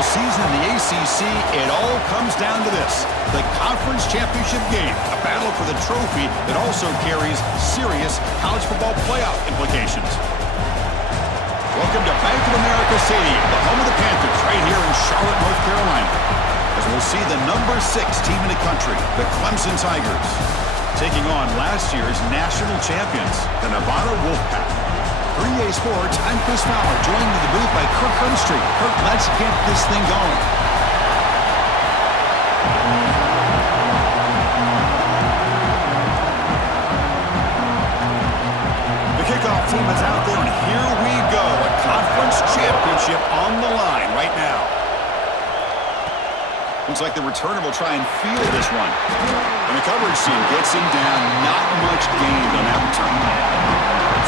regular season in the ACC, it all comes down to this: the conference championship game, a battle for the trophy that also carries serious college football playoff implications. Welcome to Bank of America Stadium, the home of the Panthers, right here in Charlotte, North Carolina, as we'll see the number 6 team in the country, the Clemson Tigers, taking on last year's national champions, the Nevada Wolfpack. 3A Sports, I'm Chris Fowler, joined in the booth by Kirk Hermstreet. Kirk, let's get this thing going. The kickoff team is out there, and here we go. A conference championship on the line right now. Looks like the returner will try and field this one. And the coverage team gets him down. Not much gained on that return.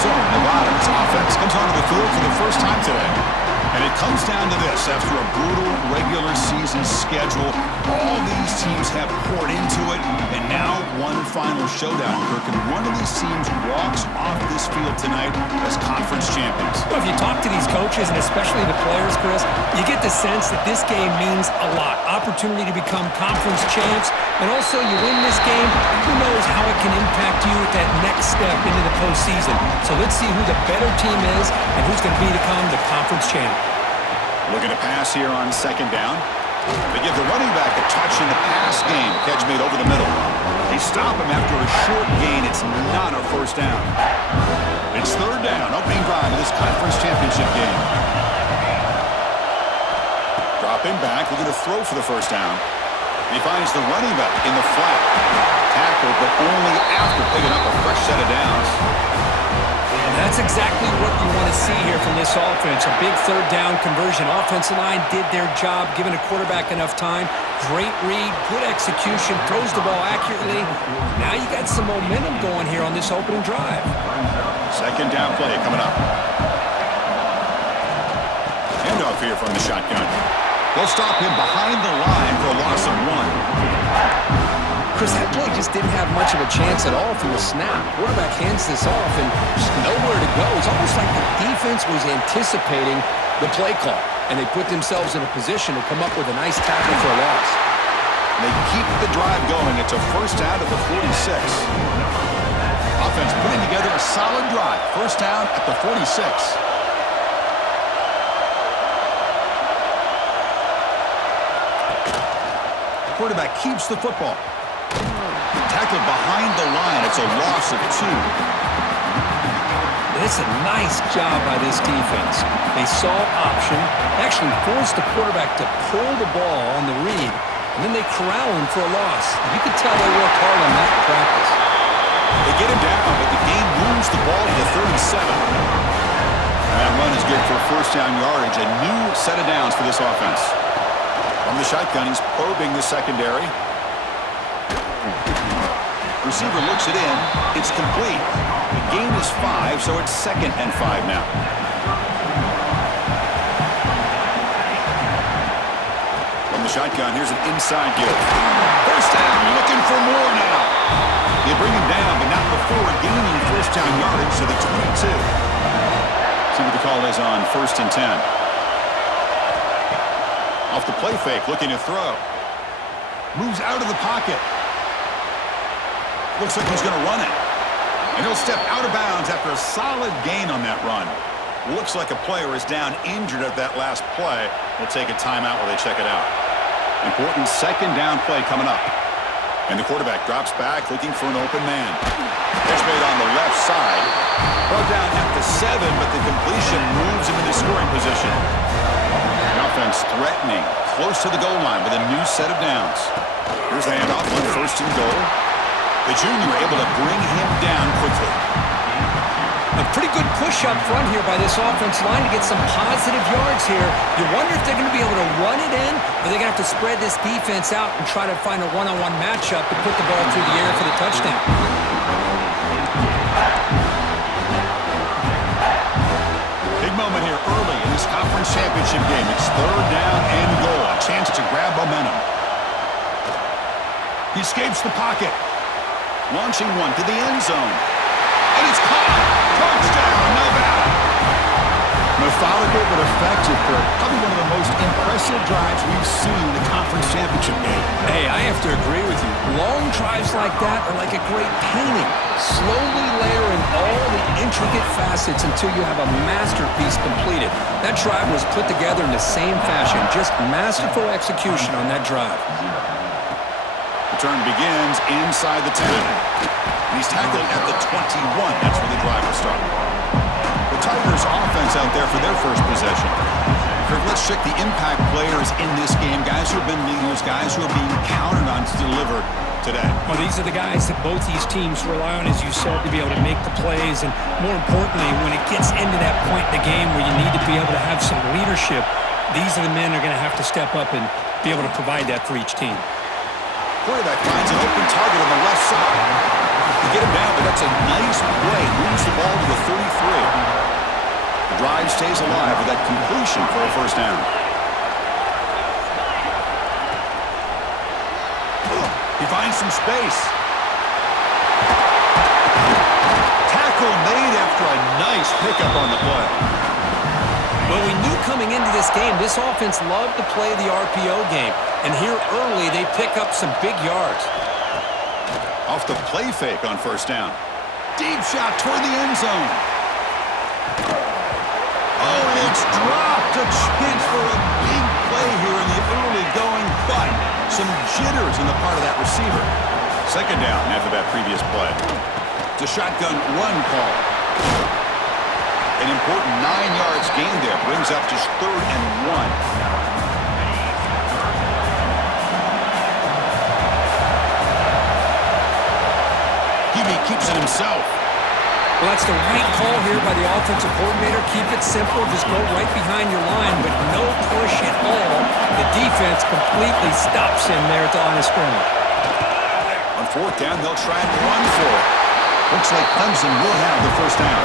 So Nevada's offense comes onto the field for the first time today. And it comes down to this: after a brutal regular season schedule, all these teams have poured into it, and now one final showdown, Kirk, and one of these teams walks off this field tonight as conference champions. Well, if you talk to these coaches, and especially the players, Chris, you get the sense that this game means a lot. Opportunity to become conference champs, and also you win this game, who knows how it can impact you at that next step into the postseason. So let's see who the better team is and who's going to become the conference champ. Looking to pass here on second down. They give the running back a touch in the pass game. Catch made over the middle. They stop him after a short gain. It's not a first down. It's third down. Opening drive of this conference championship game. Dropping back. Looking to throw for the first down. He finds the running back in the flat. Tackled, but only after picking up a fresh set of downs. That's exactly what you want to see here from this offense. A big third down conversion. Offensive line did their job, giving a quarterback enough time. Great read, good execution, throws the ball accurately. Now you got some momentum going here on this opening drive. Second down play coming up. Handoff here from the shotgun. They'll stop him behind the line for a loss of 1. Chris, that play just didn't have much of a chance at all from the snap. Quarterback hands this off and just nowhere to go. It's almost like the defense was anticipating the play call, and they put themselves in a position to come up with a nice tackle for a loss. They keep the drive going. It's a first down at the 46. Offense putting together a solid drive. First down at the 46. The quarterback keeps the football. Tackled behind the line. It's a loss of 2. It's a nice job by this defense. They saw option, actually forced the quarterback to pull the ball on the read, and then they corral him for a loss. You could tell they worked hard on that in practice. They get him down, but the game moves the ball to the 37. And that run is good for first down yardage. A new set of downs for this offense. From the shotgun, he's probing the secondary. Receiver looks it in. It's complete. The gain is 5, so it's 2nd and 5 now. From the shotgun, here's an inside give. First down, looking for more now. They bring him down, but not before gaining first down yardage to the 22. See what the call is on 1st and 10. Off the play fake, looking to throw. Moves out of the pocket. Looks like he's going to run it. And he'll step out of bounds after a solid gain on that run. Looks like a player is down injured at that last play. We'll take a timeout while they check it out. Important second down play coming up. And the quarterback drops back looking for an open man. Catch made on the left side. Brought down at the 7, but the completion moves him into scoring position. The offense threatening, close to the goal line with a new set of downs. Here's the handoff on 1st and goal. The junior able to bring him down quickly. A pretty good push up front here by this offensive line to get some positive yards here. You wonder if they're going to be able to run it in, or they're going to have to spread this defense out and try to find a one-on-one matchup to put the ball through the air for the touchdown. Big moment here early in this conference championship game. It's third down and goal. A chance to grab momentum. He escapes the pocket. Launching one to the end zone. And it's caught. Touchdown, Nevada. Methodical but effective for probably one of the most impressive drives we've seen in the conference championship game. Hey, I have to agree with you. Long drives like that are like a great painting. Slowly layering all the intricate facets until you have a masterpiece completed. That drive was put together in the same fashion. Just masterful execution on that drive. Return begins inside the 10. And he's tackled at the 21. That's where the drive will start. The Tigers offense out there for their first possession. Let's check the impact players in this game. Guys who have been leaders, guys who are being counted on to deliver today. Well, these are the guys that both these teams rely on, as you said, to be able to make the plays. And more importantly, when it gets into that point in the game where you need to be able to have some leadership, these are the men who are going to have to step up and be able to provide that for each team. Quarterback finds an open target on the left side. To get him down, but that's a nice play. Moves the ball to the 33. The drive stays alive with that completion for a first down. He finds some space. Tackle made after a nice pickup on the play. Well, we knew coming into this game, this offense loved to play the RPO game. And here early, they pick up some big yards. Off the play fake on first down. Deep shot toward the end zone. Oh, and it's dropped. A chance for a big play here in the early going, but some jitters on the part of that receiver. Second down after that previous play. It's a shotgun run call. An important 9 yards gain there. Brings up just 3rd and 1. He keeps it himself. Well, that's the right call here by the offensive coordinator. Keep it simple. Just go right behind your line, but no push at all. The defense completely stops him there at the line of scrimmage. On 4th down, they'll try and run for it. Looks like Clemson will have the first down.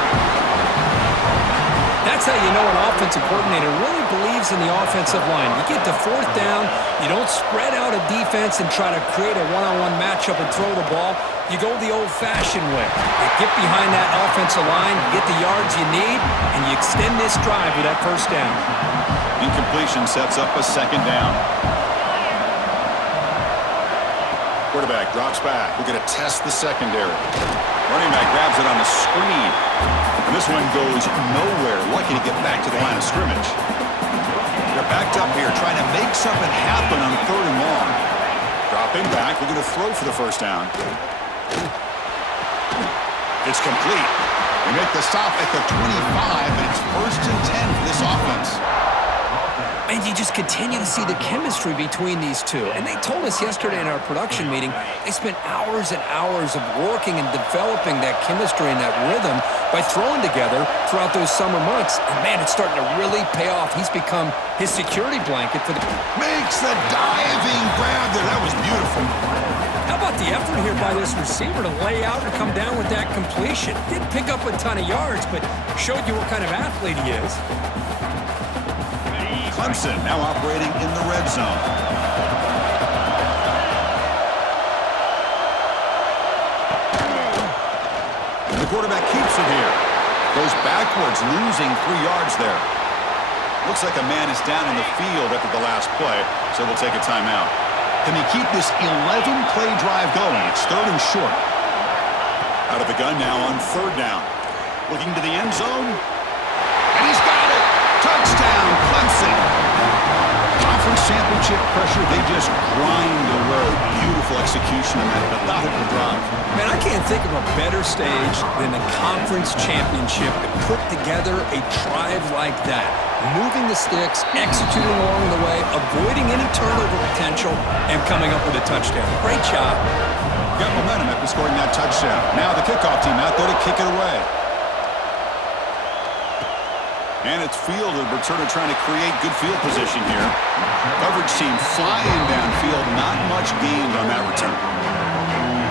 That's how you know an offensive coordinator really believes in the offensive line. You get to 4th down, you don't spread out a defense and try to create a one-on-one matchup and throw the ball. You go the old-fashioned way. You get behind that offensive line, you get the yards you need, and you extend this drive with that first down. Incompletion sets up a second down. Quarterback drops back. We're going to test the secondary. Running back grabs it on the screen. And this one goes nowhere. Lucky to get back to the line of scrimmage. They're backed up here trying to make something happen on 3rd and long. Dropping back. We're going to throw for the first down. It's complete. They make the stop at the 25, and it's 1st and 10 for this offense. And you just continue to see the chemistry between these two. And they told us yesterday in our production meeting, they spent hours and hours of working and developing that chemistry and that rhythm by throwing together throughout those summer months. And man, it's starting to really pay off. He's become his security blanket for the... Makes the diving grab there. That was beautiful. How about the effort here by this receiver to lay out and come down with that completion? Didn't pick up a ton of yards, but showed you what kind of athlete he is. Clemson now operating in the red zone. And the quarterback keeps it here. Goes backwards, losing 3 yards there. Looks like a man is down in the field after the last play, so we'll take a timeout. Can he keep this 11-play drive going? It's 3rd and short. Out of the gun now on 3rd down. Looking to the end zone. And he's got it! Touchdown, Clemson! Conference championship pressure, they just grind the road. Beautiful execution on that methodical drive. Man, I can't think of a better stage than the conference championship to put together a drive like that. Moving the sticks, executing along the way, avoiding any turnover potential, and coming up with a touchdown. Great job. Got momentum after scoring that touchdown. Now the kickoff team out there to kick it away. And it's field, and returner trying to create good field position here. Coverage team flying downfield, not much gained on that return.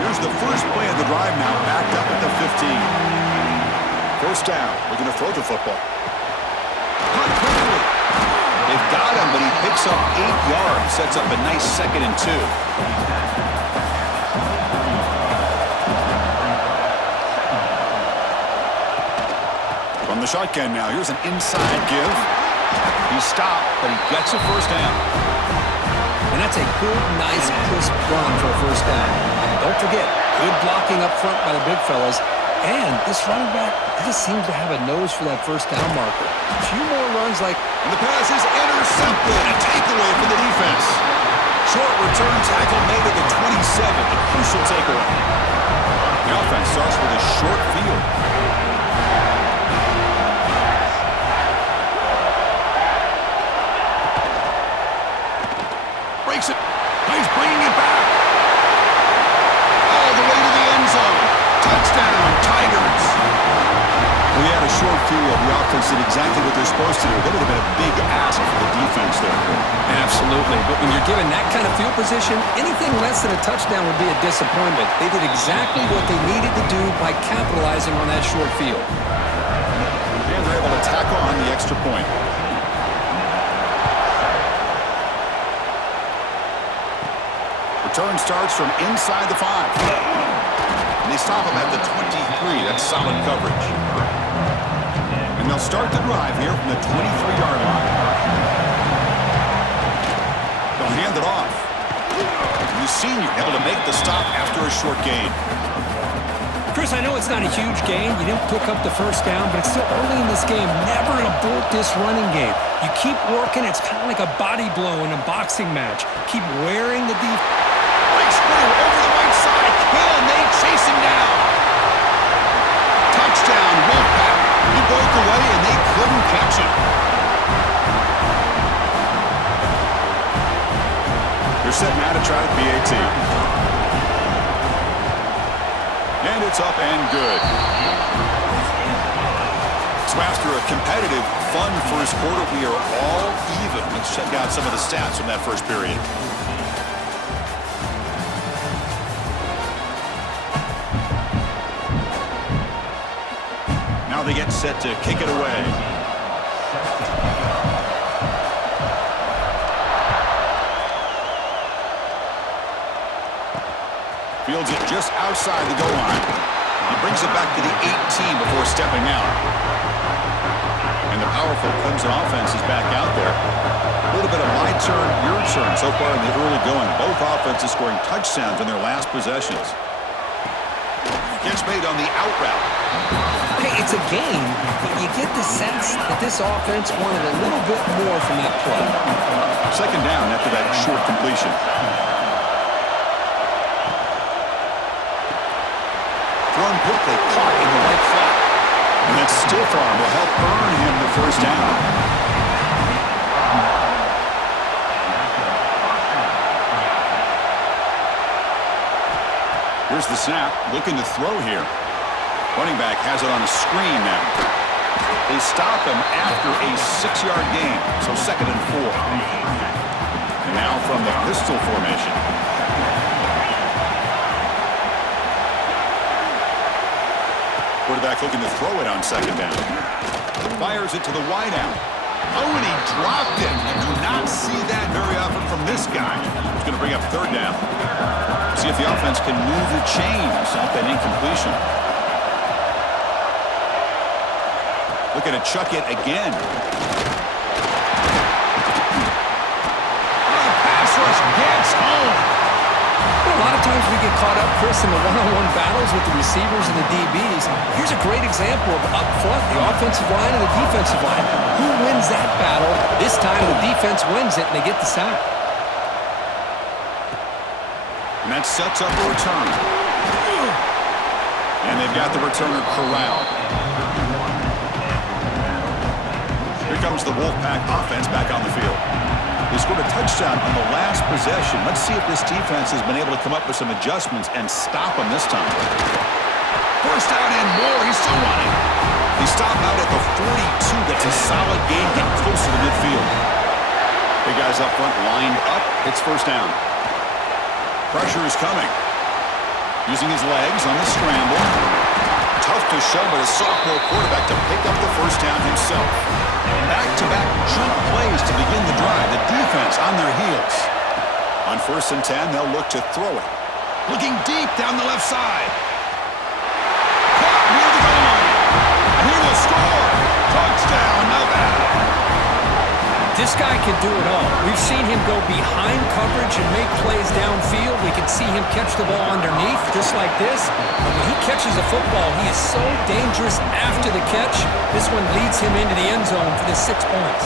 Here's the first play of the drive now, backed up at the 15. First down, we're going to throw the football. Cut quickly. They've got him, but he picks up 8 yards, sets up a nice 2nd and 2. From the shotgun now, here's an inside give. He stopped, but he gets a first down. And that's a good, nice, crisp run for a first down. Don't forget, good blocking up front by the big fellas. And this running back, he just seems to have a nose for that first down marker. A few more runs like... And the pass is intercepted. A takeaway for the defense. Short return tackle made at the 27. A crucial takeaway. The offense starts with a short field. Breaks it. He's bringing it back. All the way to the end zone. Touchdown, Tigers. We had a short field. The offense did exactly what they're supposed to do. That would have been a big ask for the defense there. Absolutely. But when you're given that kind of field position, anything less than a touchdown would be a disappointment. They did exactly what they needed to do by capitalizing on that short field. And they're able to tack on the extra point. Return starts from inside the 5. And they stop him at the 23. That's solid coverage. And they'll start the drive here from the 23-yard line. They'll hand it off. The senior able to make the stop after a short gain. Chris, I know it's not a huge gain. You didn't pick up the first down, but it's still early in this game. Never abort this running game. You keep working. It's kind of like a body blow in a boxing match. Keep wearing the defense. Breaks through over the right side. Hill, and they chase him down. Touchdown, Wolfpack. He broke away, and they couldn't catch him. They're set now to try the PAT. And it's up and good. So after a competitive, fun first quarter, we are all even. Let's check out some of the stats from that first period. Now they get set to kick it away. Fields it just outside the goal line. He brings it back to the 18 before stepping out. And the powerful Clemson offense is back out there. A little bit of my turn, your turn so far in the early going. Both offenses scoring touchdowns in their last possessions. Catch made on the out route. Hey, it's a game, but you get the sense that this offense wanted a little bit more from that play. Second down after that short completion. Thrown quickly, caught in the right flat. And that stiff arm will help earn him the first down. Here's the snap, looking to throw here. Running back has it on a screen now. They stop him after a 6-yard gain, so 2nd and 4. And now from the pistol formation. Quarterback looking to throw it on 2nd down. Fires it to the wideout. Oh, and he dropped it. You do not see that very often from this guy. He's going to bring up 3rd down. See if the offense can move the chains off that incompletion. Looking to chuck it again. Oh, the pass rush gets home. Well, a lot of times we get caught up, Chris, in the one-on-one battles with the receivers and the DBs. Here's a great example of up front, the offensive line and the defensive line. Who wins that battle? This time the defense wins it, and they get the sack. And that sets up a return. And they've got the returner corralled. Here comes the Wolfpack offense back on the field. They scored a touchdown on the last possession. Let's see if this defense has been able to come up with some adjustments and stop them this time. First down and more. He's still running. He stopped out at the 42. That's a solid gain, getting closer to midfield. Big guys up front lined up. It's first down. Pressure is coming. Using his legs on the scramble. Tough to show, but a sophomore quarterback to pick up the first down himself. Back-to-back jump plays to begin the drive. The defense on their heels. On 1st and 10, they'll look to throw it. Looking deep down the left side. Caught near the goal line. And he will score. Touchdown, Nevada. This guy can do it all. We've seen him go behind coverage and make plays downfield. We can see him catch the ball underneath, just like this. But when he catches a football, he is so dangerous after the catch. This one leads him into the end zone for the 6 points.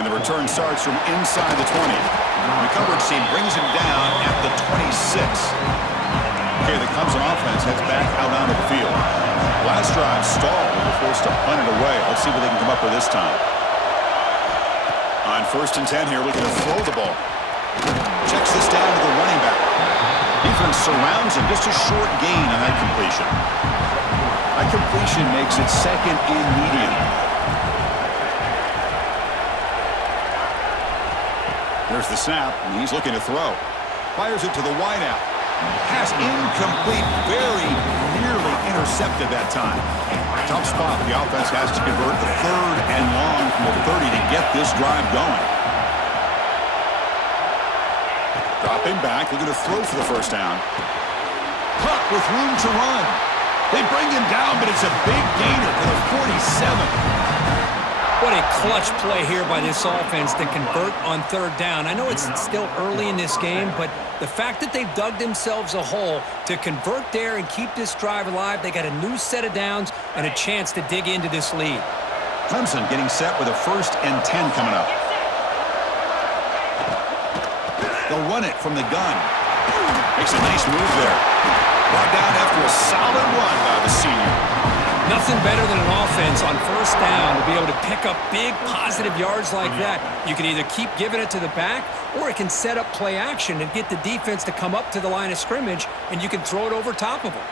And the return starts from inside the 20. The coverage team brings him down at the 26. Okay, the Clemson offense heads back out onto the field. Last drive stalled. They were forced to punt it away. Let's see what they can come up with this time. On 1st and 10 here, looking to throw the ball. Checks this down to the running back. Defense surrounds him. Just a short gain on that completion. That completion makes it 2nd and medium. There's the snap, and he's looking to throw. Fires it to the wideout. Pass incomplete, very nearly intercepted that time. Tough spot. The offense has to convert the 3rd and long from the 30 to get this drive going. Dropping back, looking to throw for the 1st down. Huck with room to run. They bring him down, but it's a big gainer for the 47. What a clutch play here by this offense to convert on 3rd down. I know it's still early in this game, but the fact that they've dug themselves a hole to convert there and keep this drive alive, they got a new set of downs and a chance to dig into this lead. Clemson getting set with a 1st and 10 coming up. They'll run it from the gun. Makes a nice move there. Brought down after a solid run by the senior. Nothing better than an offense on 1st down to be able to pick up big positive yards like that. You can either keep giving it to the back, or it can set up play action and get the defense to come up to the line of scrimmage, and you can throw it over top of them.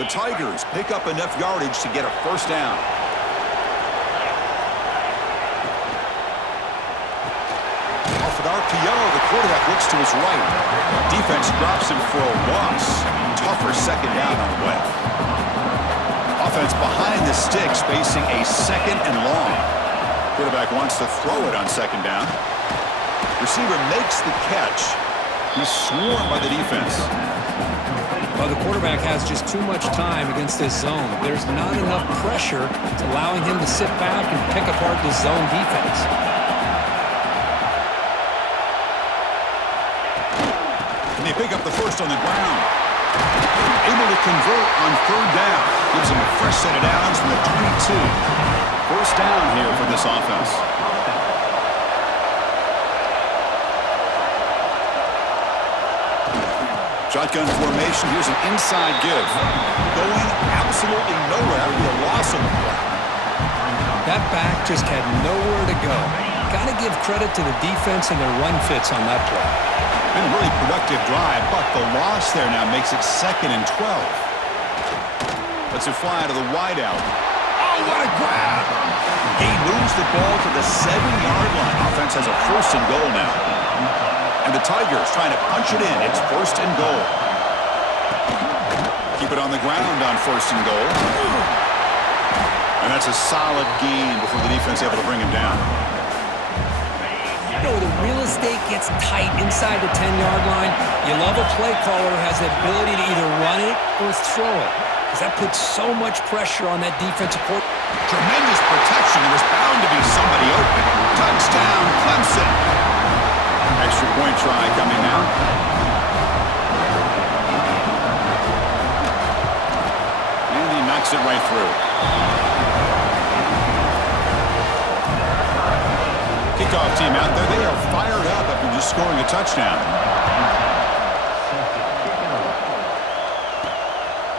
The Tigers pick up enough yardage to get a 1st down. Off an RPO, the quarterback looks to his right. Defense drops him for a loss. Tougher 2nd down on the way. Offense behind the sticks, facing a 2nd and long. Quarterback wants to throw it on 2nd down. Receiver makes the catch. He's swarmed by the defense. Well, the quarterback has just too much time against this zone. There's not enough pressure to allowing him to sit back and pick apart this zone defense. And they pick up the 1st on the ground. Able to convert on 3rd down. Gives him a fresh set of downs from the 22. 1st down here for this offense. Shotgun formation. Here's an inside give. Going absolutely nowhere. That would be a loss on the play. That back just had nowhere to go. Got to give credit to the defense and their run fits on that play. Been a really productive drive, but the loss there now makes it 2nd and 12. Lets it fly to the wideout. Oh, what a grab! He moves the ball to the 7-yard line. Offense has a 1st and goal now. And the Tigers trying to punch it in. It's 1st and goal. Keep it on the ground on 1st and goal. And that's a solid gain before the defense able to bring him down. You know, the real estate gets tight inside the 10-yard line. You love a play caller who has the ability to either run it or throw it, because that puts so much pressure on that defensive court. Tremendous protection. There was bound to be somebody open. Touchdown, Clemson. Extra point try coming now. And he knocks it right through. Kickoff team out there. They are fired up after just scoring a touchdown.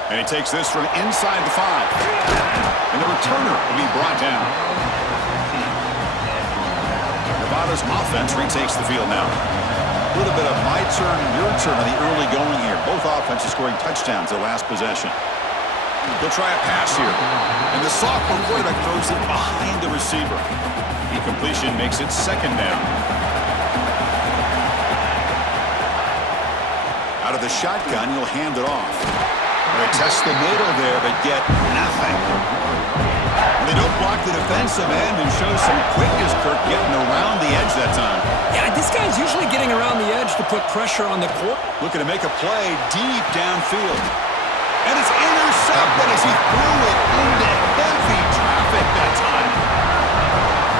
And he takes this from inside the 5. And the returner will be brought down. Nevada's offense retakes the field now. A little bit of my turn, your turn on the early going here. Both offenses scoring touchdowns their last possession. They'll try a pass here. And the sophomore quarterback throws it behind the receiver. Incompletion makes it 2nd down. Out of the shotgun, he'll hand it off. They test the middle there, but get nothing. They don't block the defensive end and show some quickness. Kirk getting around the edge that time. Yeah, this guy's usually getting around the edge to put pressure on the court. Looking to make a play deep downfield. And it's intercepted as he threw it into heavy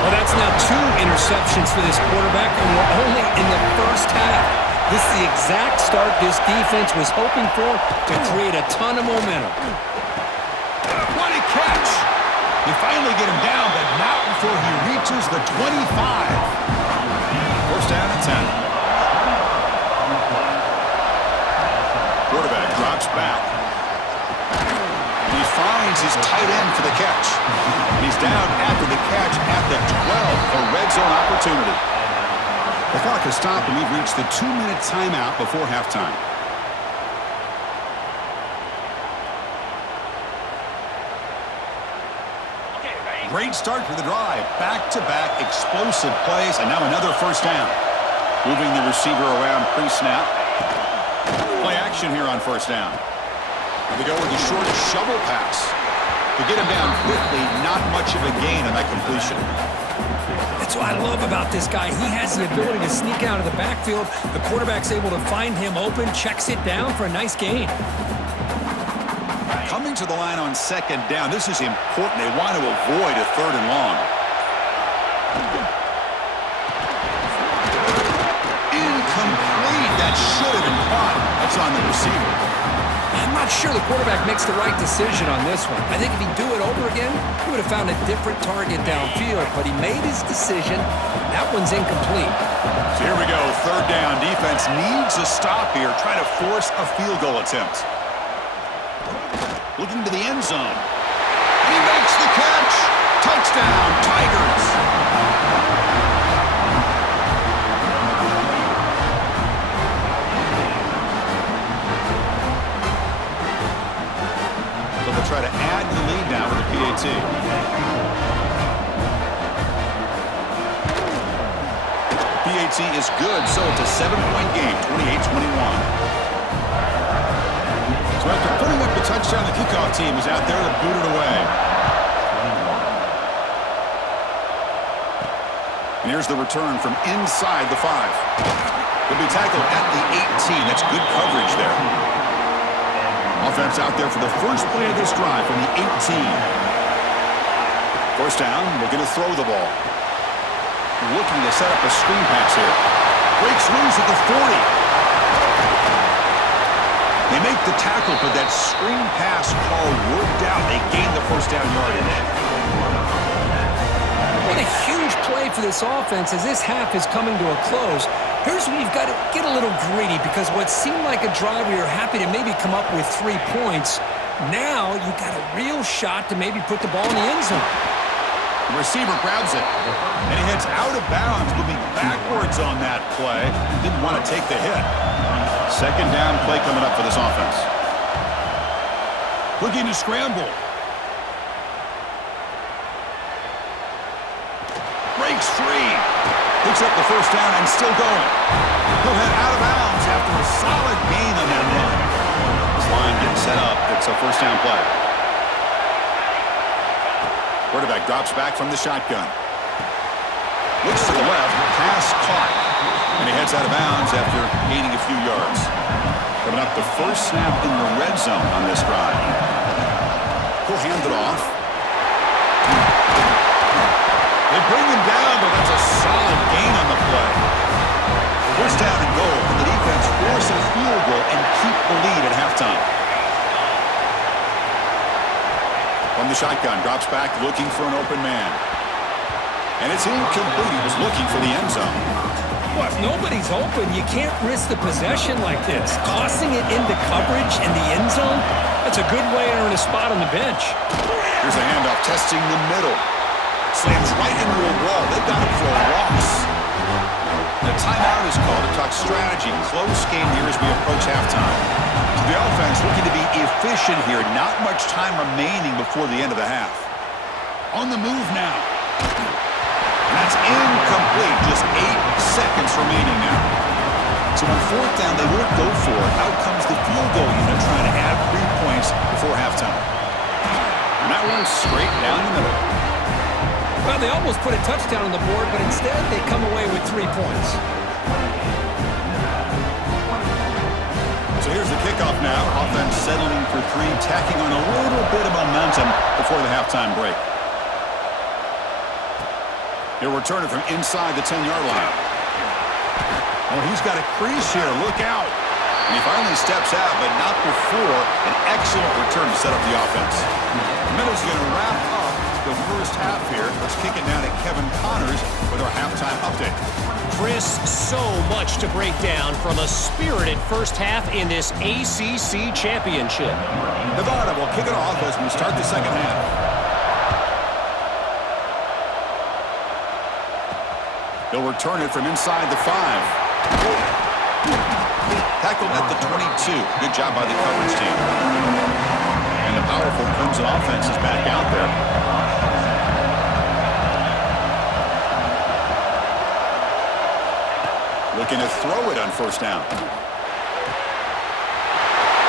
Well, that's now 2 interceptions for this quarterback, and we're only in the first half. This is the exact start this defense was hoping for to create a ton of momentum. What a catch! They finally get him down, but not before he reaches the 25. First down and 10. Quarterback drops back. And he finds his tight end for the catch. And he's down after the catch at the 12 for red zone opportunity. The clock has stopped, and we've reached the 2-minute timeout before halftime. Great start for the drive. Back-to-back explosive plays, and now another first down. Moving the receiver around pre-snap. Play action here on first down. And they go with a short shovel pass. To get him down quickly, not much of a gain on that completion. That's what I love about this guy. He has the ability to sneak out of the backfield. The quarterback's able to find him open, checks it down for a nice gain. Coming to the line on second down, this is important. They want to avoid a 3rd and long. Incomplete. That should have been caught. That's on the receiver. I'm not sure the quarterback makes the right decision on this one. I think if he'd do it over again, he would have found a different target downfield, but he made his decision. That one's incomplete. So here we go, 3rd down. Defense needs a stop here, trying to force a field goal attempt. Looking to the end zone. And he makes the catch. Touchdown, Tigers. So they'll try to add the lead now with a PAT. PAT is good, so it's a 7-point game, 28-21. So after putting up the touchdown, the kickoff team is out there to boot it away. And here's the return from inside the 5. He'll be tackled at the 18. That's good coverage there. Offense out there for the first play of this drive from the 18. First down, looking to throw the ball. Looking to set up a screen pass here. Breaks loose at the 40. They make the tackle, but that screen pass call worked out. They gained the first down yardage. What a huge play for this offense as this half is coming to a close. Here's where you've got to get a little greedy, because what seemed like a drive where you're happy to maybe come up with 3 points, now you've got a real shot to maybe put the ball in the end zone. The receiver grabs it, and he heads out of bounds, moving backwards on that play. Didn't want to take the hit. Second down play coming up for this offense. Looking to scramble. Breaks free. Picks up the first down and still going. He'll head out of bounds after a solid gain on that run. This line getting set up. It's a first down play. Quarterback drops back from the shotgun. Looks to the left. Pass caught. And he heads out of bounds after gaining a few yards. Coming up the first snap in the red zone on this drive. He'll hand it off. They bring him down, but that's a solid gain on the play. First down and goal. Can the defense force a field goal and keep the lead at halftime? From the shotgun, drops back looking for an open man. And it's incomplete. He was looking for the end zone. Well, if nobody's open, you can't risk the possession like this. Tossing it into coverage in the end zone, that's a good way to earn a spot on the bench. Here's a handoff testing the middle. Slams right into a wall. They've got him for a loss. The timeout is called to talk strategy. Close game here as we approach halftime. So the offense looking to be efficient here. Not much time remaining before the end of the half. On the move now. And that's incomplete. Just 8 seconds remaining now. So on fourth down, they won't go for it. Out comes the field goal unit trying to add 3 points before halftime. And that one's straight down the middle. Well, they almost put a touchdown on the board, but instead they come away with 3 points. So here's the kickoff now. Offense settling for 3, tacking on a little bit of momentum before the halftime break. He'll return it from inside the 10-yard line. Oh, he's got a crease here. Look out. And he finally steps out, but not before an excellent return to set up the offense. The Minnows going to wrap up the first half here. Let's kick it down to Kevin Connors with our halftime update. Chris, so much to break down from a spirited first half in this ACC championship. Nevada will kick it off as we start the second half. He'll return it from inside the 5. Tackled at the 22. Good job by the coverage team. And the powerful Clemson offense is back out there. Looking to throw it on first down.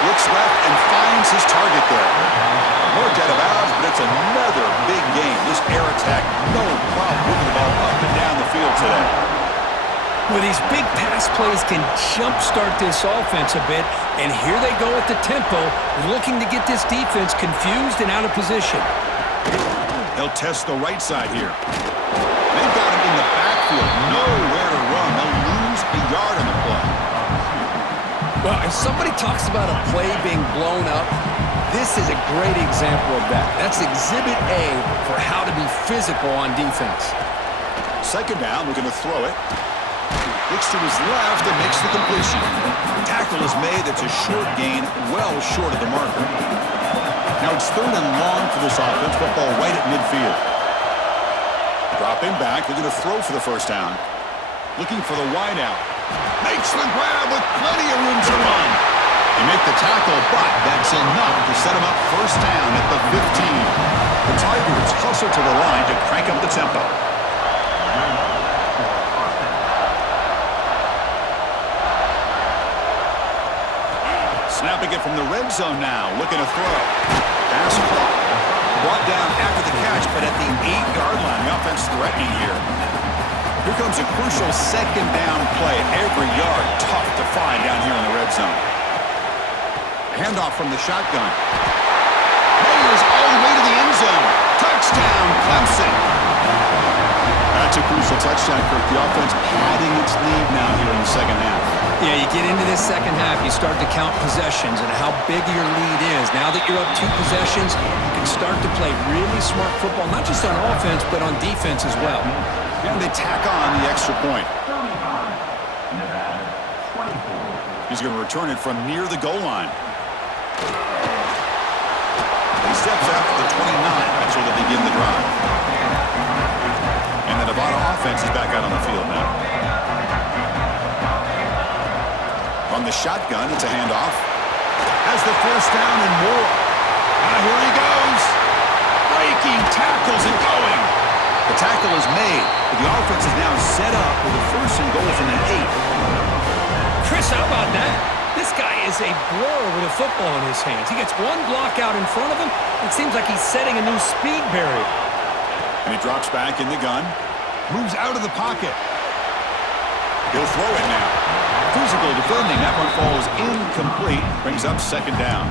Looks left and finds his target there. Marked out of bounds, but it's another big game. This air attack, no problem moving the ball up and down the field today. Well, these big pass plays can jumpstart this offense a bit, and here they go at the tempo, looking to get this defense confused and out of position. They'll test the right side here. They've got him in the backfield, nowhere to run. They'll lose a yard on the play. Well, if somebody talks about a play being blown up, this is a great example of that. That's exhibit A for how to be physical on defense. Second down, we're going to throw it. Looks to his left and makes the completion. Tackle is made. That's a short gain, well short of the marker. Now it's third and long for this offense. Football right at midfield. Dropping back. They're going to throw for the first down. Looking for the wide out. Makes the grab with plenty of room to run. They make the tackle, but that's enough to set him up first down at the 15. The Tigers hustle to the line to crank up the tempo. Snapping it from the red zone now, looking to throw. Pass clock. Brought down after the catch, but at the 8-yard line, the offense threatening here. Here comes a crucial second down play. Every yard tough to find down here in the red zone. Handoff from the shotgun. Mayers all the way to the end zone. Touchdown, Clemson. That's a crucial touchdown, Kirk. The offense padding its lead now here in the second half. Yeah, you get into this second half, you start to count possessions and how big your lead is. Now that you're up 2 possessions, you can start to play really smart football, not just on offense, but on defense as well. And they tack on the extra point. He's going to return it from near the goal line. He steps out to the 29. That's where they begin the drive. And the Nevada offense is back out on the field now. On the shotgun, it's a handoff. Has the first down and more. Here he goes. Breaking tackles and going. The tackle is made, but the offense is now set up with a first and goal from the 8. Chris, how about that? This guy is a blur with a football in his hands. He gets one block out in front of him. It seems like he's setting a new speed barrier. And he drops back in the gun. Moves out of the pocket. He'll throw it now. Physical defending. That one falls incomplete. Brings up second down.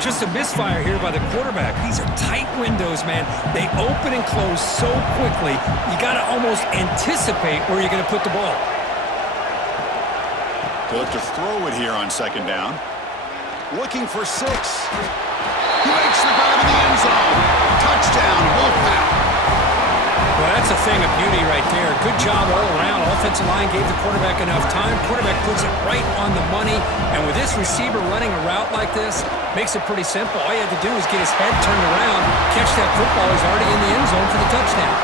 Just a misfire here by the quarterback. These are tight windows, man. They open and close so quickly, you got to almost anticipate where you're going to put the ball. They'll look to throw it here on second down. Looking for 6. He makes the grab in the end zone. Touchdown, Wolfpack. Well, that's a thing of beauty right there. Good job all around. Offensive line gave the quarterback enough time. Quarterback puts it right on the money. And with this receiver running a route like this, makes it pretty simple. All you have to do is get his head turned around, catch that football. He's already in the end zone for the touchdown.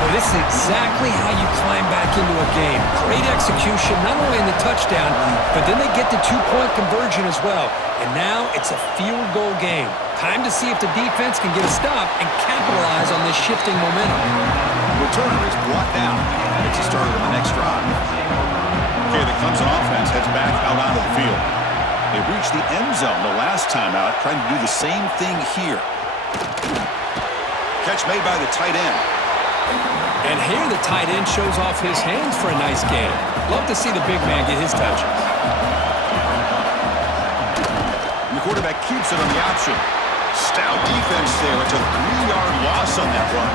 Well, this is exactly how you climb back into a game. Great execution, not only in the touchdown, but then they get the 2-point conversion as well. And now it's a field goal game. Time to see if the defense can get a stop and capitalize on this shifting momentum. Returner is brought down. It's a start on the next drive. Okay, the Clemson offense heads back out onto the field. They reached the end zone the last time out, trying to do the same thing here. Catch made by the tight end. And here the tight end shows off his hands for a nice gain. Love to see the big man get his touches. And the quarterback keeps it on the option. Stout defense there. It's a 3-yard loss on that run.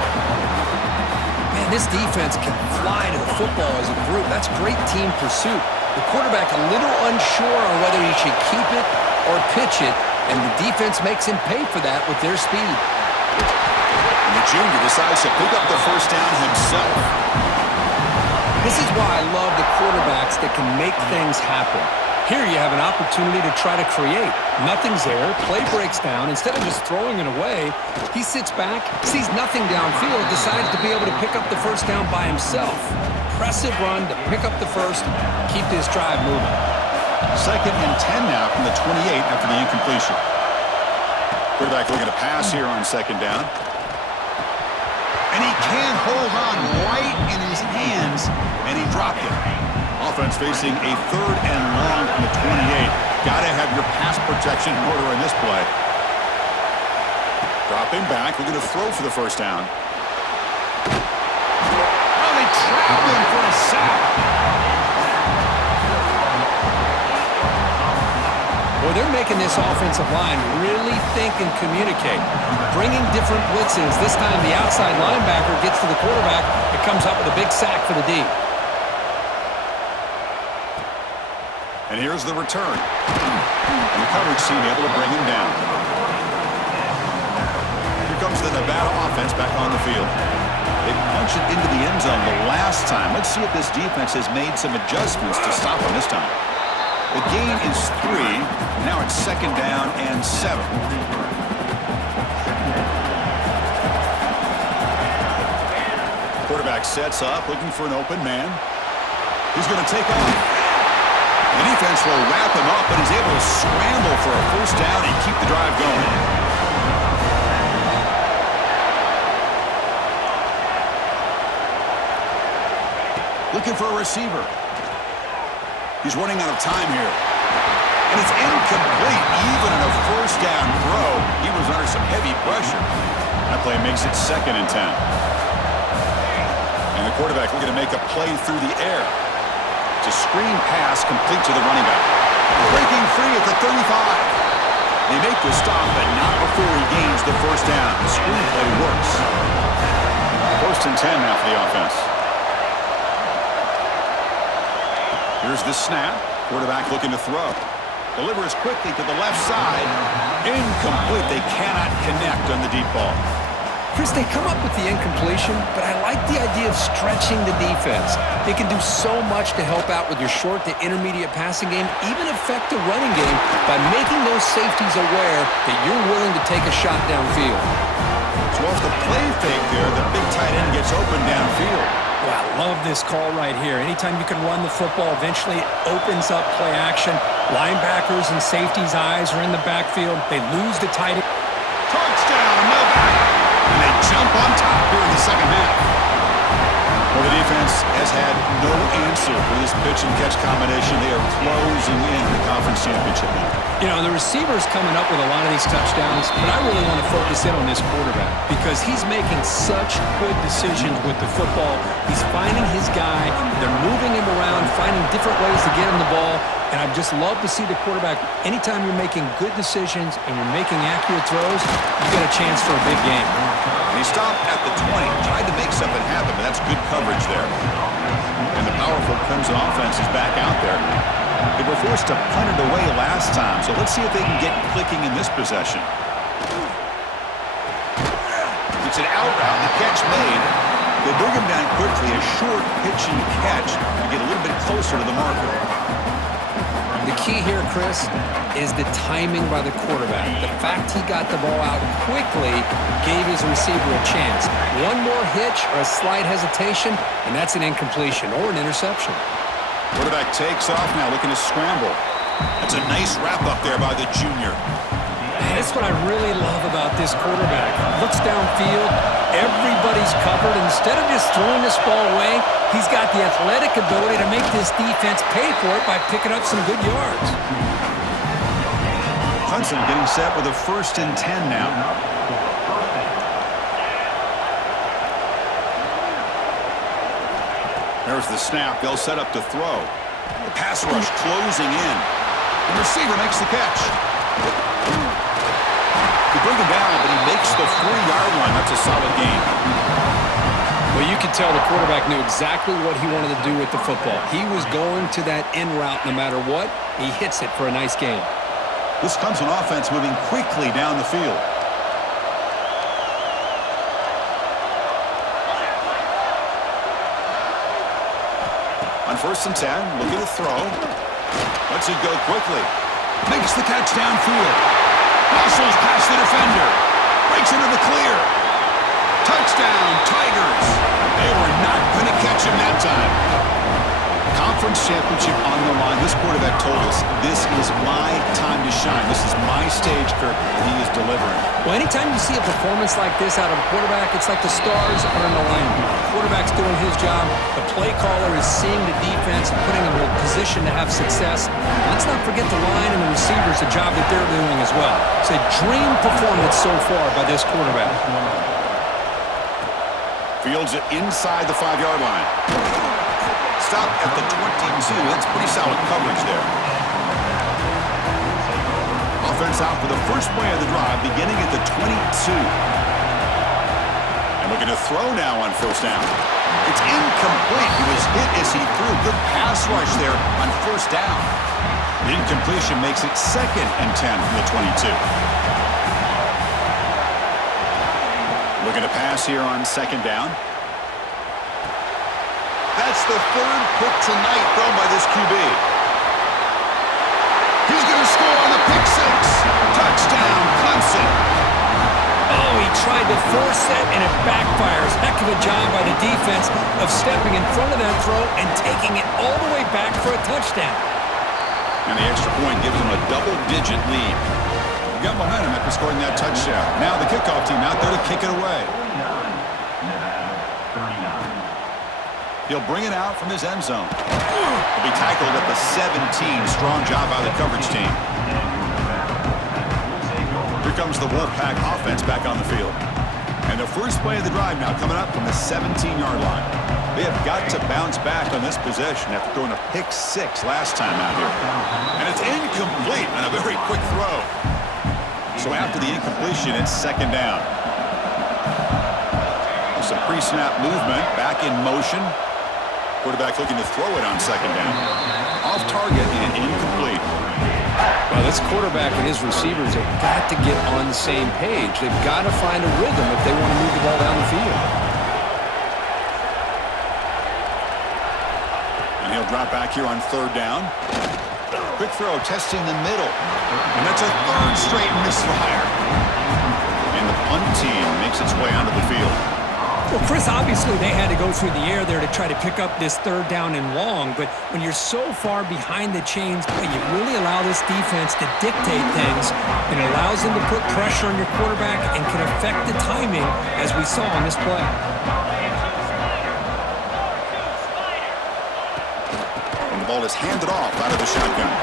Man, This defense can fly to the football as a group. That's great team pursuit. The quarterback a little unsure on whether he should keep it or pitch it, and the defense makes him pay for that with their speed. And the junior decides to pick up the first down himself. This is why I love the quarterbacks that can make things happen. Here you have an opportunity to try to create. Nothing's there. Play breaks down. Instead of just throwing it away, he sits back, sees nothing downfield, decides to be able to pick up the first down by himself. Impressive run to pick up the first, keep this drive moving. 2nd and 10 now from the 28 after the incompletion. Quarterback looking to pass here on 2nd down. And he can't hold on right in his hands, and he dropped it. Offense facing a 3rd and long from the 28. Got to have your pass protection in order in this play. Dropping back, looking to throw for the first down. Oh, they trapped him for a sack. Well, they're making this offensive line really think and communicate. Bringing different blitzes. This time the outside linebacker gets to the quarterback. It comes up with a big sack for the D. And here's the return. And the coverage team able to bring him down. Here comes the Nevada offense back on the field. They punched it into the end zone the last time. Let's see if this defense has made some adjustments to stop him this time. The gain is 3. Now it's 2nd down and 7. Quarterback sets up, looking for an open man. He's going to take off. The defense will wrap him up, but he's able to scramble for a first down and keep the drive going. Looking for a receiver. He's running out of time here. And it's incomplete. Even in a first down throw, he was under some heavy pressure. That play makes it 2nd and 10. And the quarterback looking to make a play through the air. It's a screen pass complete to the running back. Breaking free at the 35. They make the stop, but not before he gains the first down. The screen play works. 1st and 10 now for the offense. Here's the snap. Quarterback looking to throw. Delivers quickly to the left side. Incomplete. They cannot connect on the deep ball. Chris, they come up with the incompletion, but I like the idea of stretching the defense. They can do so much to help out with your short to intermediate passing game, even affect the running game by making those safeties aware that you're willing to take a shot downfield. So off the play fake there, the big tight end gets open downfield. Well, I love this call right here. Anytime you can run the football, eventually it opens up play action. Linebackers and safeties' eyes are in the backfield. They lose the tight end. Touchdown, Nevada! And they jump on top here in the second half. Well, the defense has had no answer for this pitch and catch combination. They are closing in the conference championship now. You know, the receiver's coming up with a lot of these touchdowns, but I really want to focus in on this quarterback because he's making such good decisions with the football. He's finding his guy. They're moving him around, finding different ways to get him the ball. And I just love to see the quarterback. Anytime you're making good decisions and you're making accurate throws, you got a chance for a big game. And he stopped at the 20, tried to make something happen, but that's good coverage there. And the powerful Clemson offense is back out there. They were forced to punt it away last time, so let's see if they can get clicking in this possession. It's an out route, the catch made. They bring him down quickly, a short pitch and catch to get a little bit closer to the marker. The key here, Chris, is the timing by the quarterback. The fact he got the ball out quickly gave his receiver a chance. One more hitch or a slight hesitation, and that's an incompletion or an interception. Quarterback takes off now, looking to scramble. That's a nice wrap up there by the junior. Man, that's what I really love about this quarterback. Looks downfield, everybody's covered. Instead of just throwing this ball away, he's got the athletic ability to make this defense pay for it by picking up some good yards. Clemson getting set with a 1st and 10 now. There's the snap. They'll set up to throw. The pass rush closing in. The receiver makes the catch. They bring him down, but he makes the 40-yard line. That's a solid gain. Well, you could tell the quarterback knew exactly what he wanted to do with the football. He was going to that in route no matter what. He hits it for a nice gain. This Clemson offense moving quickly down the field. On 1st and 10, looking to throw. Lets it go quickly. Makes the catch downfield. Muscles past the defender. Breaks into the clear. Touchdown, Tigers. They were not going to catch him that time. Conference championship on the line. This quarterback told us, this is my time to shine. This is my stage, Kirk, and he is delivering. Well, anytime you see a performance like this out of a quarterback, it's like the stars are in alignment. The quarterback's doing his job. The play caller is seeing the defense and putting him in a position to have success. Let's not forget the line and the receivers, the job that they're doing as well. It's a dream performance so far by this quarterback. Fields it inside the 5-yard line. Stop at the 22. That's pretty solid coverage there. Offense out for the first play of the drive, beginning at the 22. And looking to throw now on 1st down. It's incomplete. He was hit as he threw. Good pass rush there on 1st down. The incompletion makes it 2nd and 10 from the 22. Looking to pass here on 2nd down. That's the 3rd pick tonight thrown by this QB. He's going to score on the pick 6. Touchdown, Clemson. Oh, he tried to force that, and it backfires. Heck of a job by the defense of stepping in front of that throw and taking it all the way back for a touchdown. And the extra point gives them a double-digit lead. Got momentum after scoring that touchdown. Now the kickoff team out there to kick it away. He'll bring it out from his end zone. He'll be tackled at the 17. Strong job by the coverage team. Here comes the Wolfpack offense back on the field. And the first play of the drive now coming up from the 17-yard line. They have got to bounce back on this possession after throwing a pick 6 last time out here. And it's incomplete on a very quick throw. So after the incompletion, it's 2nd down. Some pre-snap movement, back in motion. Quarterback looking to throw it on 2nd down. Off target and incomplete. Well, this quarterback and his receivers have got to get on the same page. They've got to find a rhythm if they want to move the ball down the field. And he'll drop back here on 3rd down. Quick throw, testing the middle. And that's a 3rd straight misfire. And the punt team makes its way onto the field. Well, Chris, obviously they had to go through the air there to try to pick up this 3rd down and long, but when you're so far behind the chains, you really allow this defense to dictate things, and it allows them to put pressure on your quarterback and can affect the timing, as we saw on this play. And the ball is handed off out of the shotgun.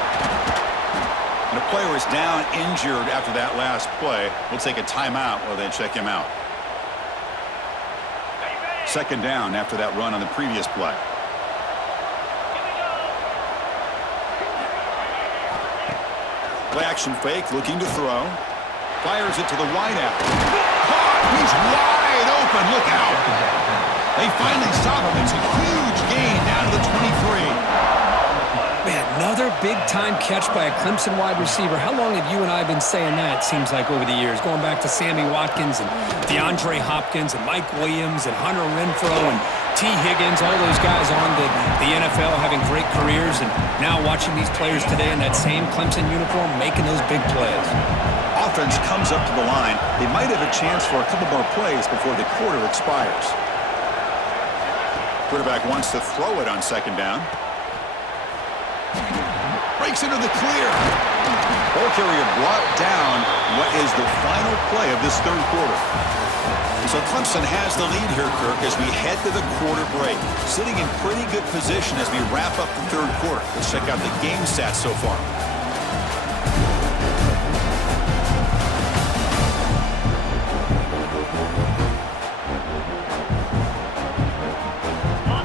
And a player is down injured after that last play. We'll take a timeout while they check him out. 2nd down after that run on the previous play. Play action fake, looking to throw. Fires it to the wideout. Caught! He's wide open. Look out. They finally stop him. It's a huge gain down to the 23. Man, another big-time catch by a Clemson wide receiver. How long have you and I been saying that, it seems like, over the years? Going back to Sammy Watkins and DeAndre Hopkins and Mike Williams and Hunter Renfrow and T. Higgins, all those guys on to the NFL having great careers, and now watching these players today in that same Clemson uniform making those big plays. Offense comes up to the line. They might have a chance for a couple more plays before the quarter expires. Quarterback wants to throw it on 2nd down. Breaks into the clear. Ball carrier brought down what is the final play of this 3rd quarter. So Clemson has the lead here, Kirk, as we head to the quarter break. Sitting in pretty good position as we wrap up the 3rd quarter. Let's check out the game stats so far.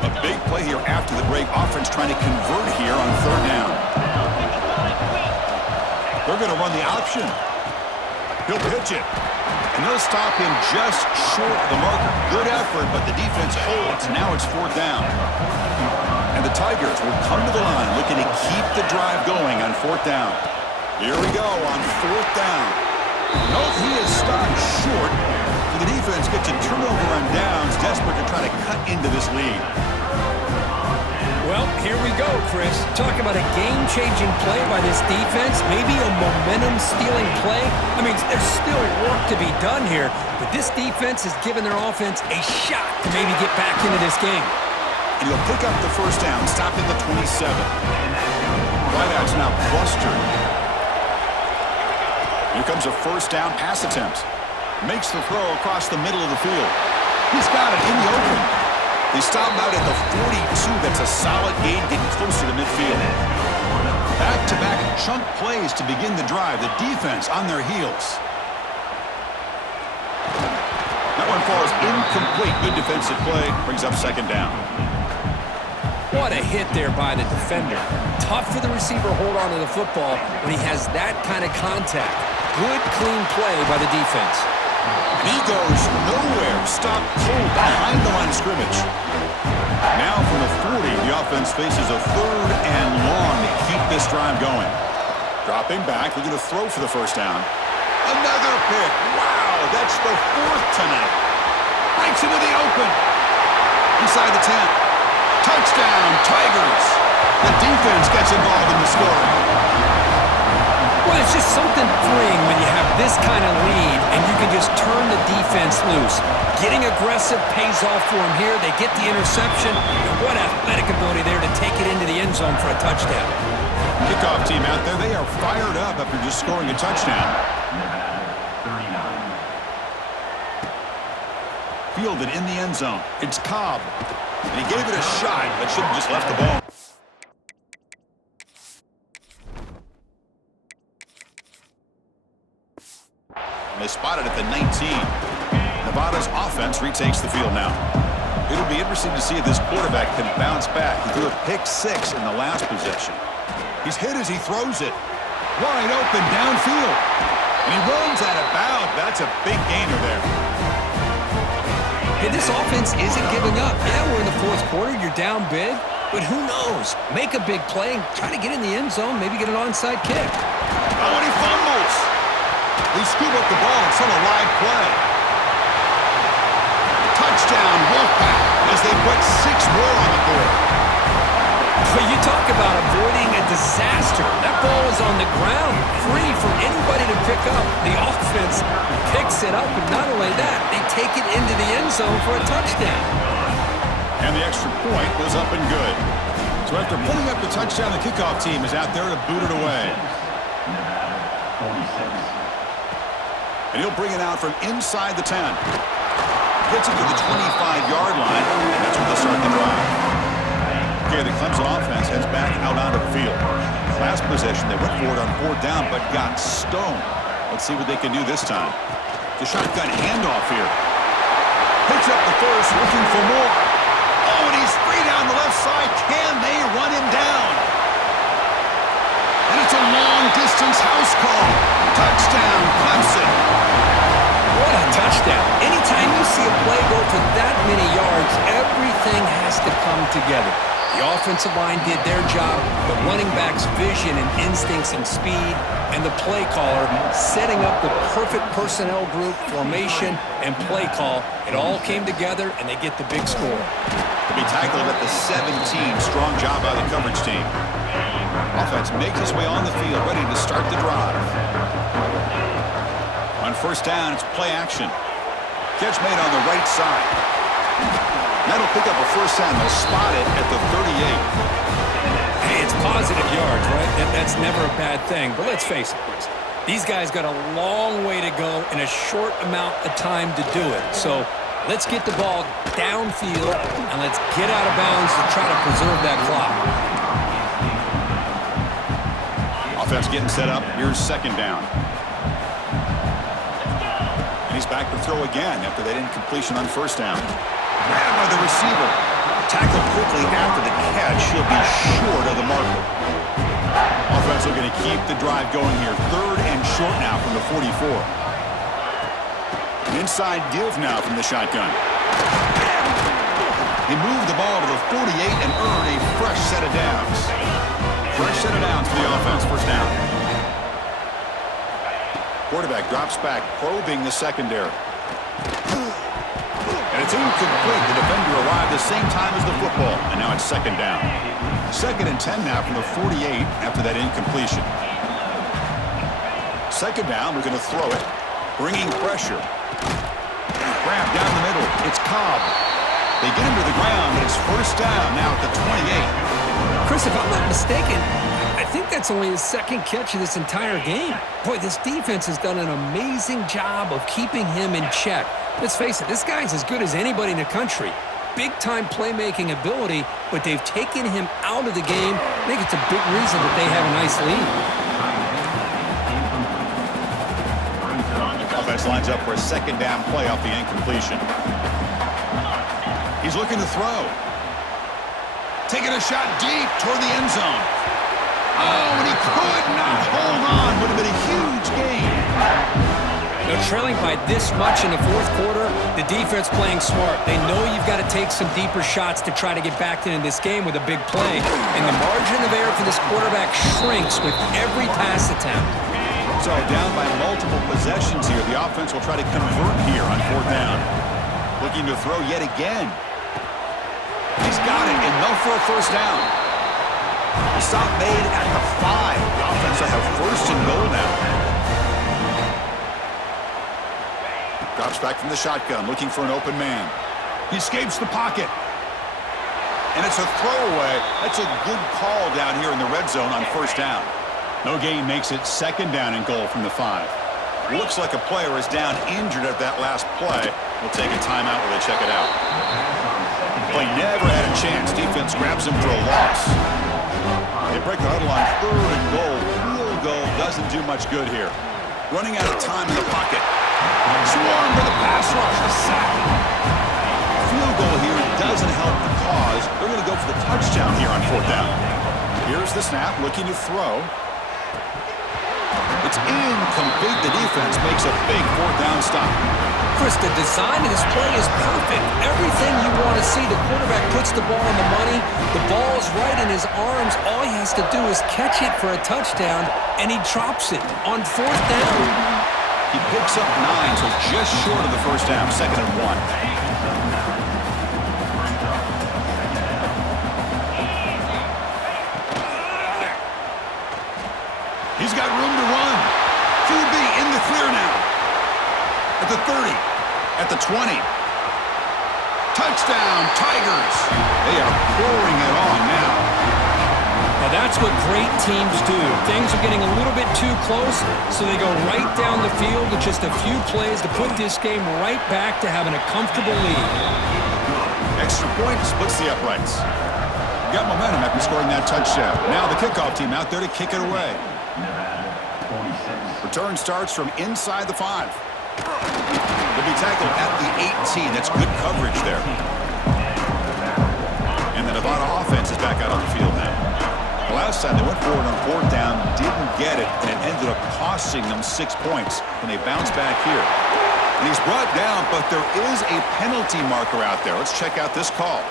A big play here after the break. Offense trying to convert here on 3rd down. They're going to run the option. He'll pitch it. And they'll stop him just short of the marker. Good effort, but the defense holds. Now it's 4th down. And the Tigers will come to the line looking to keep the drive going on 4th down. Here we go on 4th down. Nope, he is stopped short. So the defense gets a turnover on downs, desperate to try to cut into this lead. Well, here we go, Chris. Talk about a game-changing play by this defense, maybe a momentum-stealing play. I mean, there's still work to be done here, but this defense has given their offense a shot to maybe get back into this game. And he'll pick up the 1st down, stopped at the 27. Wideout's now clustered. Here comes a 1st down pass attempt. Makes the throw across the middle of the field. He's got it in the open. They stop him out at the 42. That's a solid gain, getting closer to midfield. Back-to-back chunk plays to begin the drive. The defense on their heels. That one falls incomplete. Good defensive play. Brings up 2nd down. What a hit there by the defender. Tough for the receiver to hold on to the football when he has that kind of contact. Good, clean play by the defense. And he goes nowhere. Stopped cold behind the line of scrimmage. Now from the 40, the offense faces a 3rd and long to keep this drive going. Dropping back, looking to throw for the 1st down. Another pick. Wow, that's the 4th tonight. Breaks into the open. Inside the 10. Touchdown, Tigers. The defense gets involved in the scoring. Well, it's just something freeing when you have this kind of lead and you can just turn the defense loose. Getting aggressive pays off for them here. They get the interception. And what athletic ability there to take it into the end zone for a touchdown. Kickoff team out there, they are fired up after just scoring a touchdown. Fielded in the end zone. It's Cobb. And he gave it a shot, but should have just left the ball. And they spot it at the 19. Nevada's offense retakes the field now. It'll be interesting to see if this quarterback can bounce back. He threw a pick-6 in the last possession. He's hit as he throws it. Wide open downfield. And he runs out of bounds. That's a big gainer there. Hey, this offense isn't giving up. Yeah, we're in the 4th quarter. You're down big. But who knows? Make a big play and try to get in the end zone, maybe get an onside kick. Oh, and he fumbles. They scoop up the ball. It's on a wide play. Touchdown, Wolfpack, as they put 6 more on the board. But you talk about avoiding a disaster. That ball is on the ground, free for anybody to pick up. The offense picks it up, and not only that, they take it into the end zone for a touchdown. And the extra point was up and good. So after putting up the touchdown, the kickoff team is out there to boot it away. And he'll bring it out from inside the 10. Gets it to the 25-yard line, and that's where they'll start the drive. Okay, the Clemson offense heads back out onto the field. Last possession, they went for it on 4th down, but got stoned. Let's see what they can do this time. The shotgun handoff here. Picks up the first, looking for more. Oh, and he's free down the left side. Can they run him down? And it's a long-distance house call. Touchdown, Clemson. What a touchdown. Anytime you see a play go for that many yards, everything has to come together. The offensive line did their job, the running back's vision and instincts and speed, and the play caller setting up the perfect personnel group, formation, and play call. It all came together, and they get the big score. To be tackled at the 17. Strong job by the coverage team. Offense makes its way on the field, ready to start the drive. On 1st down, it's play action. Catch made on the right side. That'll pick up a 1st down. They'll spot it at the 38. Hey, it's positive yards, right? That's never a bad thing. But let's face it, Chris. These guys got a long way to go in a short amount of time to do it. So let's get the ball downfield, and let's get out of bounds to try to preserve that clock. Offense getting set up. Here's 2nd down. And he's back to throw again after that incompletion on 1st down. Grabbed by the receiver. Tackled quickly after the catch. He'll be short of the marker. Offense looking to keep the drive going here. 3rd and short now from the 44. Inside give now from the shotgun. He moved the ball to the 48 and earned a fresh set of downs. Fresh set of downs for the offense. First down. Quarterback drops back, probing the secondary. And it's incomplete. The defender arrived the same time as the football, and now it's second down. Second and 10 now from the 48 after that incompletion. Second down, we're going to throw it. Bringing pressure. Grab down the middle. It's Cobb. They get him to the ground, but it's first down now at the 28. Chris, if I'm not mistaken, I think that's only his second catch of this entire game. Boy, this defense has done an amazing job of keeping him in check. Let's face it, this guy's as good as anybody in the country. Big-time playmaking ability, but they've taken him out of the game. I think it's a big reason that they have a nice lead. Offense lines up for a second down play off the incompletion. He's looking to throw. Taking a shot deep toward the end zone. Oh, and he could not hold on. Would have been a huge gain. Now, trailing by this much in the fourth quarter, the defense playing smart. They know you've got to take some deeper shots to try to get back into this game with a big play. And the margin of error for this quarterback shrinks with every pass attempt. So down by multiple possessions here. The offense will try to convert here on fourth down. Looking to throw yet again. He's got it, enough for a first down. The stop made at the 5. The offense will have first and goal now. Drops back from the shotgun, looking for an open man. He escapes the pocket. And it's a throwaway. That's a good call down here in the red zone on first down. No gain makes it second down and goal from the 5. Looks like a player is down injured at that last play. We'll take a timeout while they check it out. Play never had a chance. Defense grabs him for a loss. They break the huddle on third and goal. Field goal doesn't do much good here. Running out of time in the pocket. Swarmed by the pass rush. A sack. Field goal here doesn't help the cause. They're going to go for the touchdown here on fourth down. Here's the snap, looking to throw. It's incomplete. The defense makes a big fourth down stop. Chris, the design of this play is perfect. Everything you want to see. The quarterback puts the ball on the money. The ball's right in his arms. All he has to do is catch it for a touchdown, and he drops it on fourth down. He picks up 9, so just short of the first down. Second and 1. He's got room to run. QB in the clear now. At the 30. At the 20. Touchdown, Tigers. They are pouring it on now. Now that's what great teams do. Things are getting a little bit too close, so they go right down the field with just a few plays to put this game right back to having a comfortable lead. Extra point splits the uprights. Got momentum after scoring that touchdown. Now the kickoff team out there to kick it away. Return starts from inside the 5. They'll be tackled at the 18. That's good coverage there. And the Nevada offense is back out on the field now. The last time they went forward on fourth down, didn't get it, and it ended up costing them 6 points. And they bounce back here. And he's brought down, but there is a penalty marker out there. Let's check out this call.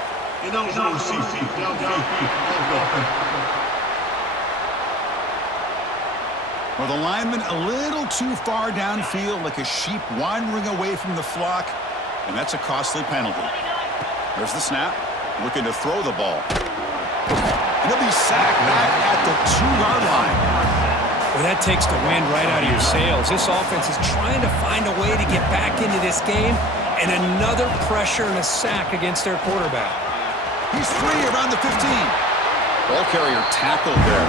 Well, the lineman a little too far downfield, like a sheep wandering away from the flock, and that's a costly penalty. There's the snap, looking to throw the ball. And he'll be sacked back at the 2-yard line. Well, that takes the wind right out of your sails. This offense is trying to find a way to get back into this game, and another pressure and a sack against their quarterback. He's free around the 15. Ball carrier tackled there.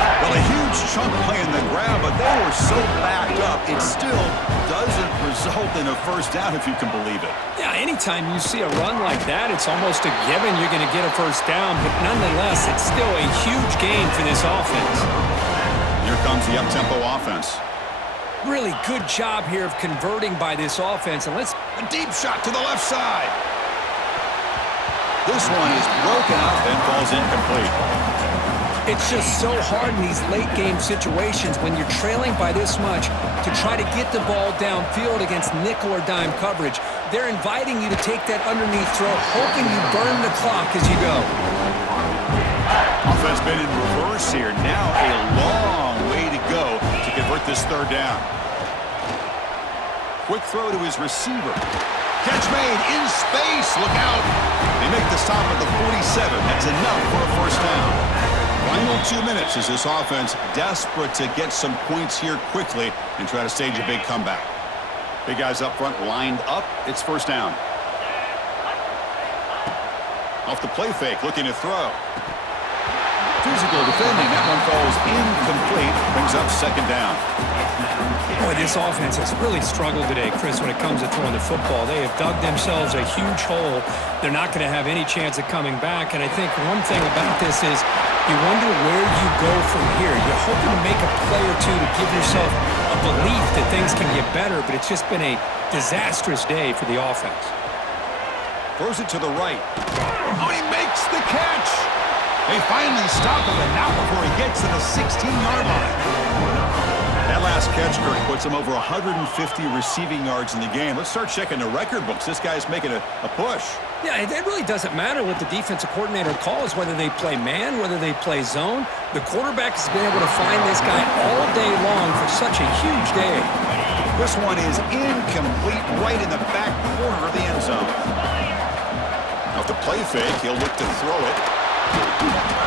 Well, a huge chunk playing the grab, but they were so backed up, it still doesn't result in a first down, if you can believe it. Yeah, anytime you see a run like that, it's almost a given you're going to get a first down, but nonetheless, it's still a huge gain for this offense. Here comes the up-tempo offense. Really good job here of converting by this offense, and let's... A deep shot to the left side. This one is broken up and falls incomplete. It's just so hard in these late-game situations when you're trailing by this much to try to get the ball downfield against nickel or dime coverage. They're inviting you to take that underneath throw, hoping you burn the clock as you go. Offense been in reverse here. Now a long way to go to convert this third down. Quick throw to his receiver. Catch made in space. Look out. They make the stop at the 47. That's enough for a first down. Final 2 minutes as this offense desperate to get some points here quickly and try to stage a big comeback. Big guys up front lined up. It's first down. Off the play fake, looking to throw. Physical defending. That one falls incomplete. Brings up second down. Boy, this offense has really struggled today, Chris, when it comes to throwing the football. They have dug themselves a huge hole. They're not going to have any chance of coming back. And I think one thing about this is you wonder where you go from here. You're hoping to make a play or two to give yourself a belief that things can get better, but it's just been a disastrous day for the offense. Throws it to the right. Oh, he makes the catch. They finally stop him, and not before he gets to the 16-yard line. That last catch, Kirk, puts him over 150 receiving yards in the game. Let's start checking the record books. This guy's making a push. Yeah, it really doesn't matter what the defensive coordinator calls, whether they play man, whether they play zone. The quarterback has been able to find this guy all day long for such a huge day. This one is incomplete, right in the back corner of the end zone. Off the play fake, he'll look to throw it.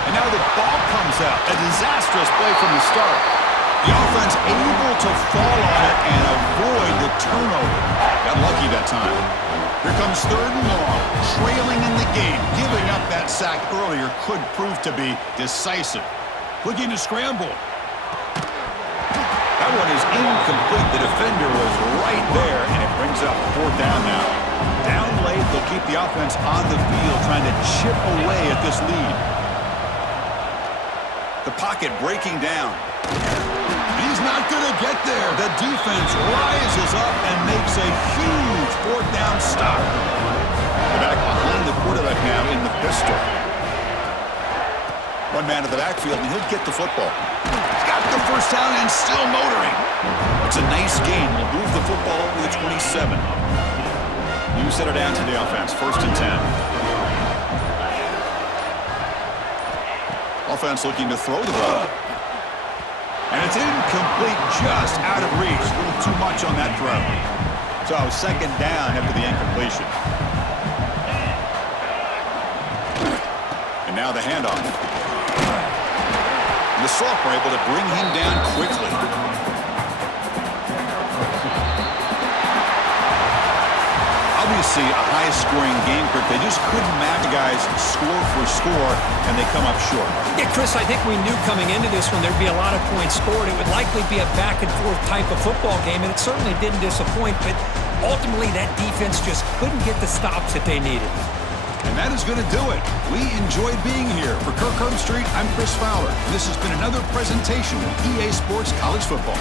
And now the ball comes out. A disastrous play from the start. The offense able to fall on it and avoid the turnover. Got lucky that time. Here comes third and long. Trailing in the game. Giving up that sack earlier could prove to be decisive. Looking to scramble. That one is incomplete. The defender was right there, and it brings up fourth down now. Down late, they'll keep the offense on the field, trying to chip away at this lead. The pocket breaking down. He's not going to get there. The defense rises up and makes a huge fourth down stop. They're back behind the quarterback now in the pistol. One man in the backfield, and he'll get the football. He's got the first down and still motoring. It's a nice gain. We'll move the football over the 27. You set it down to the offense. First and 10. Offense looking to throw the ball. And it's incomplete, just out of reach. A little too much on that throw. So second down after the incompletion. And now the handoff. And the sophomore able to bring him down quickly. Obviously a high-scoring game, Kirk. They just couldn't match the guys score for score, and they come up short. Yeah, Chris, I think we knew coming into this one there'd be a lot of points scored. It would likely be a back-and-forth type of football game, and it certainly didn't disappoint, but ultimately that defense just couldn't get the stops that they needed. And that is going to do it. We enjoyed being here. For Kirk Herbstreit, I'm Chris Fowler. This has been another presentation of EA Sports College Football.